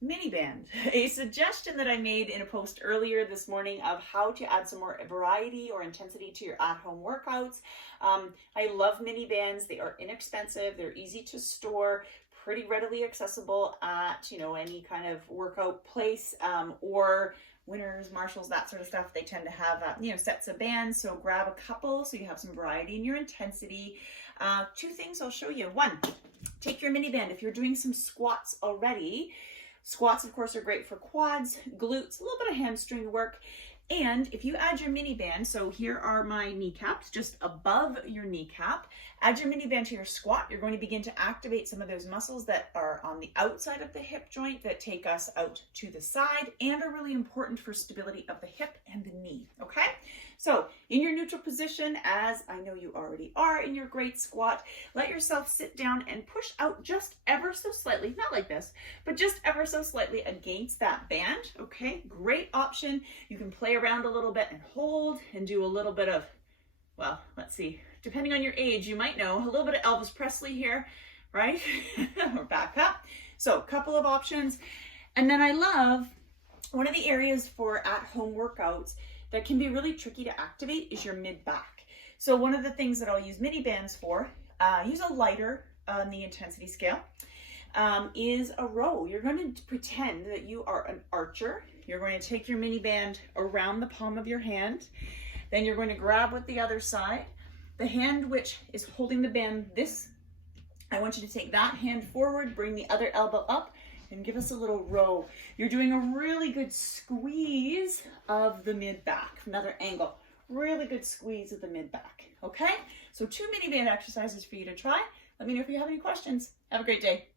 Mini band, a suggestion that I made in a post earlier this morning of how to add some more variety or intensity to your at-home workouts. I love mini bands. They are inexpensive. They're easy to store, pretty readily accessible at, any kind of workout place, or Winners, Marshalls, that sort of stuff. They tend to have, sets of bands. So grab a couple so you have some variety in your intensity. Two things I'll show you. One, take your mini band. If you're doing some squats already, squats, of course, are great for quads, glutes, a little bit of hamstring work. And if you add your mini band, so here are my kneecaps, just above your kneecap, add your mini band to your squat, you're going to begin to activate some of those muscles that are on the outside of the hip joint that take us out to the side and are really important for stability of the hip and the knee, okay? So in your neutral position, as I know you already are in your great squat, let yourself sit down and push out just ever so slightly, not like this, but just ever so slightly against that band, okay? Great option. You can play around a little bit and hold and do a little bit of, well, let's see, depending on your age, you might know a little bit of Elvis Presley here, right? Or back up. So a couple of options. And then I love one of the areas for at-home workouts that can be really tricky to activate is your mid-back. So one of the things that I'll use mini bands for, use a lighter on the intensity scale, is a row. You're going to pretend that you are an archer. You're going to take your mini band around the palm of your hand. Then you're going to grab with the other side. The hand which is holding the band, I want you to take that hand forward, bring the other elbow up, and give us a little row. You're doing a really good squeeze of the mid-back. Another angle. Really good squeeze of the mid-back. Okay? So 2 mini band exercises for you to try. Let me know if you have any questions. Have a great day.